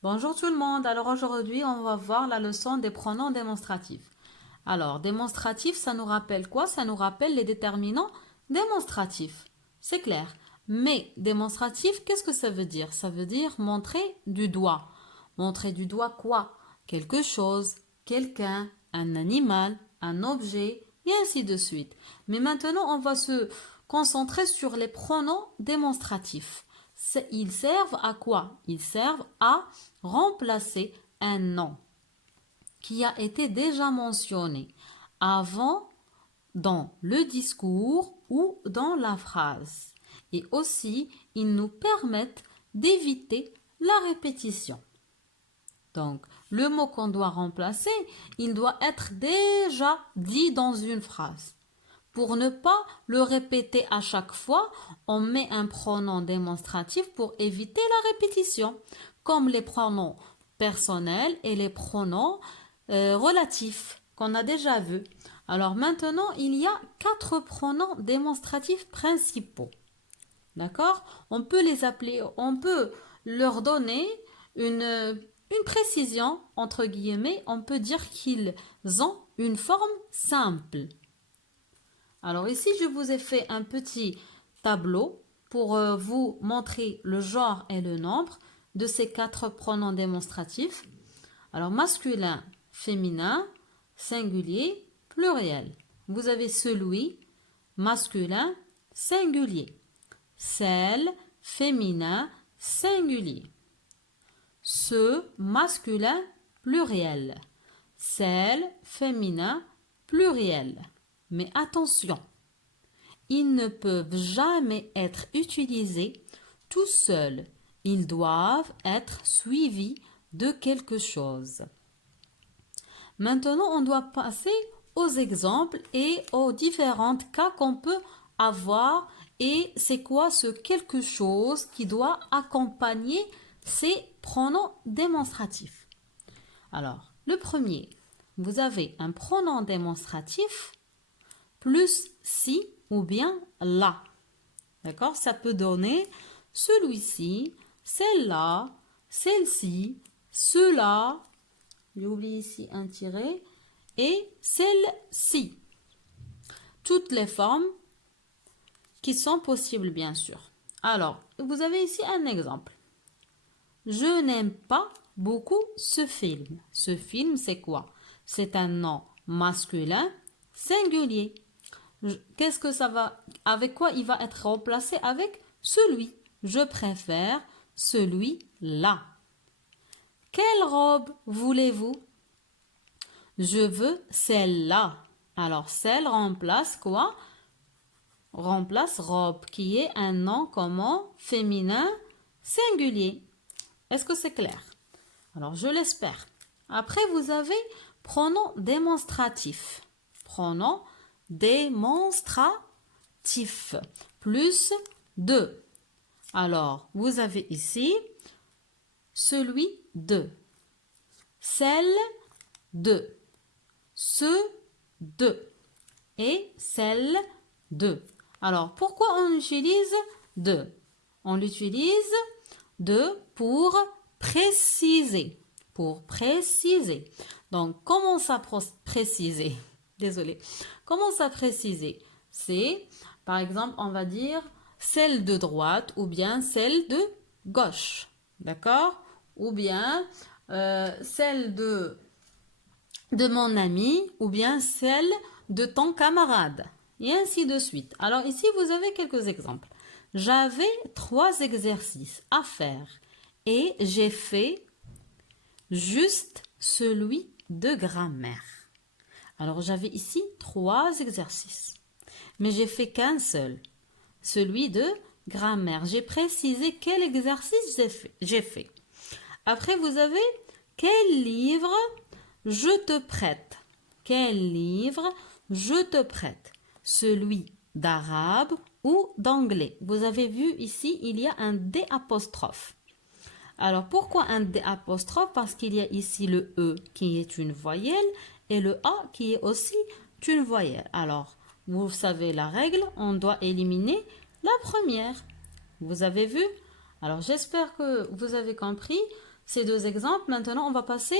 Bonjour tout le monde. Alors aujourd'hui, on va voir la leçon des pronoms démonstratifs. Alors, démonstratif, ça nous rappelle quoi? Ça nous rappelle les déterminants démonstratifs. C'est clair. Mais démonstratif, qu'est-ce que ça veut dire? Ça veut dire montrer du doigt. Montrer du doigt quoi? Quelque chose, quelqu'un, un animal, un objet, et ainsi de suite. Mais maintenant, on va se concentrer sur les pronoms démonstratifs. Ils servent à quoi? Ils servent à remplacer un nom qui a été déjà mentionné avant dans le discours ou dans la phrase. Et aussi, ils nous permettent d'éviter la répétition. Donc, le mot qu'on doit remplacer, il doit être déjà dit dans une phrase. Pour ne pas le répéter à chaque fois, on met un pronom démonstratif pour éviter la répétition, comme les pronoms personnels et les pronoms relatifs qu'on a déjà vus. Alors maintenant, il y a 4 pronoms démonstratifs principaux. D'accord? On peut les appeler, on peut leur donner une précision, entre guillemets, on peut dire qu'ils ont une forme simple. Alors ici, je vous ai fait un petit tableau pour vous montrer le genre et le nombre de ces 4 pronoms démonstratifs. Alors masculin, féminin, singulier, pluriel. Vous avez celui, masculin, singulier. Celle, féminin, singulier. Ce, masculin, pluriel. Celle, féminin, pluriel. Mais attention, ils ne peuvent jamais être utilisés tout seuls. Ils doivent être suivis de quelque chose. Maintenant, on doit passer aux exemples et aux différents cas qu'on peut avoir et c'est quoi ce quelque chose qui doit accompagner ces pronoms démonstratifs. Alors, le premier, vous avez un pronom démonstratif plus si ou bien là. D'accord? Ça peut donner celui-ci, celle-là, celle-ci, cela, j'ai oublié ici un tiret, et celle-ci. Toutes les formes qui sont possibles, bien sûr. Alors, vous avez ici un exemple. Je n'aime pas beaucoup ce film. Ce film, c'est quoi? C'est un nom masculin singulier. Qu'est-ce que ça va, avec quoi il va être remplacé? Avec celui. Je préfère celui-là. Quelle robe voulez-vous? Je veux celle-là. Alors, celle remplace quoi? Remplace robe, qui est un nom comment? Féminin singulier. Est-ce que c'est clair? Alors, je l'espère. Après, vous avez pronom démonstratif. Pronom démonstratif. Plus de. Alors, vous avez ici celui de. Celle de. Ce de. Et celle de. Alors, pourquoi on utilise de? On l'utilise de pour préciser. Pour préciser. Donc, comment ça préciser? Désolée. Comment ça préciser? C'est, par exemple, on va dire celle de droite ou bien celle de gauche. D'accord? Ou bien celle de mon ami ou bien celle de ton camarade. Et ainsi de suite. Alors ici, vous avez quelques exemples. J'avais 3 exercices à faire et j'ai fait juste celui de grammaire. Alors j'avais ici 3 exercices, mais j'ai fait qu'un seul, celui de grammaire. J'ai précisé quel exercice j'ai fait. Après, vous avez quel livre je te prête. Quel livre je te prête? Celui d'arabe ou d'anglais. Vous avez vu ici, il y a un D apostrophe. Alors, pourquoi un D apostrophe? Parce qu'il y a ici le E qui est une voyelle et le A qui est aussi une voyelle. Alors, vous savez la règle, on doit éliminer la première. Vous avez vu? Alors, j'espère que vous avez compris. ces deux exemples. Maintenant, on va passer